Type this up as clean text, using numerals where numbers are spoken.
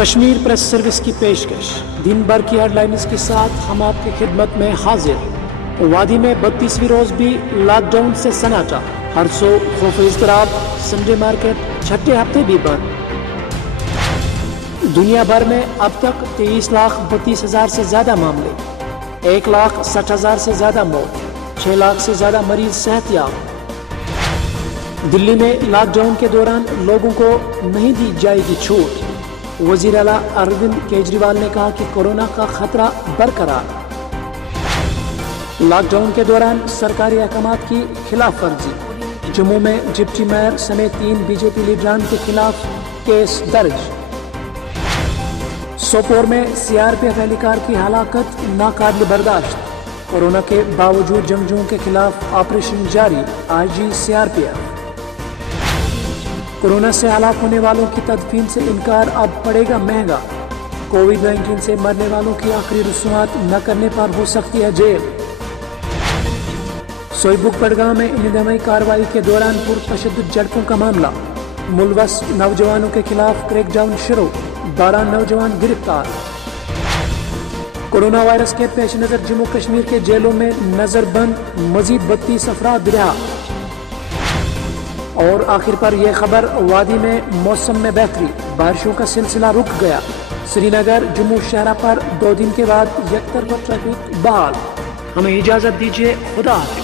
Kashmir press service کی پیشکش، دن بھر کی ہیڈ لائنز کے ساتھ ہم آپ کی خدمت میں حاضر۔ وادی میں 32ویں روز بھی لاک ڈاؤن سے سناٹا، ہر سو خوف اضطراب، سنڈے مارکیٹ چھٹے ہفتے بھی بند۔ دنیا بھر میں اب تک 23,32,000 سے زیادہ معاملے، 1,60,000 سے زیادہ موت، 6 لاکھ سے زیادہ مریض صحت یاب۔ دلی میں لاک ڈاؤن کے دوران لوگوں کو نہیں دی جائے گی چھوٹ، وزیر اعلیٰ اروند کیجریوال نے کہا کہ کورونا کا خطرہ برقرار۔ لاک ڈاؤن کے دوران سرکاری احکامات کی خلاف ورزی، جموں میں ڈپٹی میئر سمیت 3 بی جے پی لیڈران کے خلاف کیس درج۔ سوپور میں سی آر پی ایف اہلکار کی ہلاکت ناقابل برداشت، کورونا کے باوجود جنگجوؤں کے خلاف آپریشن جاری، I G C R P F. Corona سے ہلاک ہونے والوں کی تدفین سے انکار اب پڑے گا مہنگا، کووڈ-19 سے مرنے والوں کی آخری رسومات نہ کرنے پر ہو سکتی ہے جیل۔ سوئی بک بڑگام میں انتظامی کارروائی کے دوران پرتشدد جھڑپوں کا معاملہ، ملوث نوجوانوں کے خلاف کریک ڈاؤن شروع، 12 نوجوان گرفتار۔ کورونا وائرس کے پیش نظر جموں کشمیر کے جیلوں میں نظر بند، مزید 32 افراد رہا۔ اور آخر پر یہ خبر، وادی میں موسم میں بہتری، بارشوں کا سلسلہ رک گیا، سری نگر جموں شاہراہ پر 2 دن کے بعد یکطرفہ ٹریفک بحال۔ ہمیں اجازت دیجیے، خدا حافظ۔